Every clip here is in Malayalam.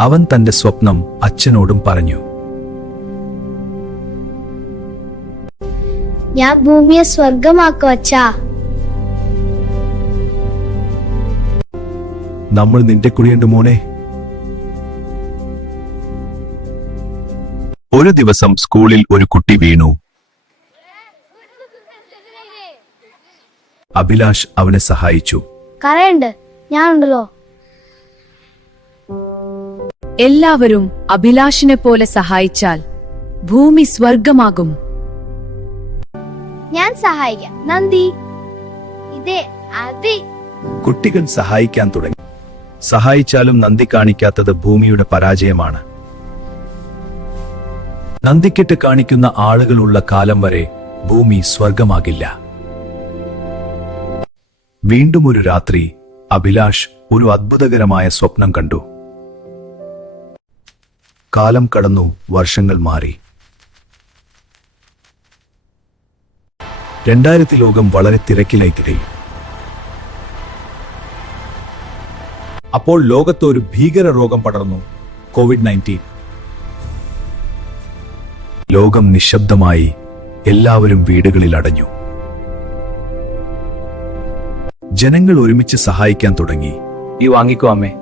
അവൻ തന്റെ സ്വപ്നം അച്ഛനോടും പറഞ്ഞു. ഞാൻ ഭൂമിയെ സ്വർഗമാക്കും അച്ഛാ. നമ്മൾ നിന്റെ കുടിയുണ്ട് മോനെ. ഒരു ദിവസം സ്കൂളിൽ ഒരു കുട്ടി വീണു. അഭിലാഷ് അവനെ സഹായിച്ചു. കരയുണ്ട്, ഞാനുണ്ടല്ലോ. എല്ലാവരും അഭിലാഷിനെ പോലെ സഹായിച്ചാൽ ഭൂമി സ്വർഗമാകും. ഞാൻ സഹായിക്കാം നന്ദി. ഇതേ അതി. കുട്ടികൾ സഹായിക്കാൻ തുടങ്ങി. സഹായിച്ചാലും നന്ദി കാണിക്കാത്തത് ഭൂമിയുടെ പരാജയമാണ്. നന്ദിക്കെട്ട് കാണിക്കുന്ന ആളുകളുള്ള കാലം വരെ ഭൂമി സ്വർഗമാകില്ല. വീണ്ടും ഒരു രാത്രി അഭിലാഷ് ഒരു അത്ഭുതകരമായ സ്വപ്നം കണ്ടു. കാലം കടന്നു, വർഷങ്ങൾ മാറി. 2000 ലോകം വളരെ തിരക്കിലായി. അപ്പോൾ ലോകത്ത് ഒരു ഭീകര രോഗം പടർന്നു, COVID-19. ലോകം നിശബ്ദമായി. എല്ലാവരും വീടുകളിൽ അടഞ്ഞു. ജനങ്ങൾ ഒരുമിച്ച് സഹായിക്കാൻ തുടങ്ങി. ഈ വാങ്ങിക്കോ അമ്മേ.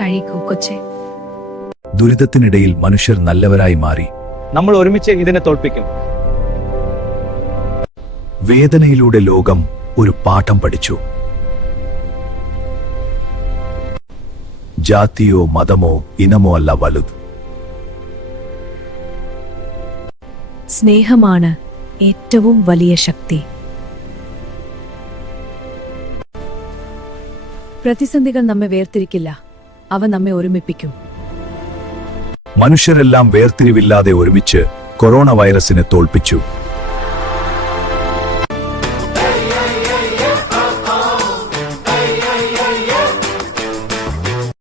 കഴിക്കൂ കൊച്ചേ. ദുരിതത്തിനിടയിൽ മനുഷ്യർ നല്ലവരായി മാറി. നമ്മൾ ഒരുമിച്ച് ഇതിനെ തോൽപ്പിക്കും. വേദനയിലൂടെ ലോകം ഒരു പാഠം പഠിച്ചു. ജാതിയോ മതമോ ഇനമോ അല്ല വലുത്. സ്നേഹമാണ് ഏറ്റവും വലിയ ശക്തി. പ്രതിസന്ധികൾ നമ്മെ വേർതിരിക്കില്ല, അവ നമ്മെ ഒരുമിപ്പിക്കും. മനുഷ്യരെല്ലാം വേർതിരിവില്ലാതെ ഒരുമിച്ച് കൊറോണ വൈറസിനെ തോൽപ്പിച്ചു.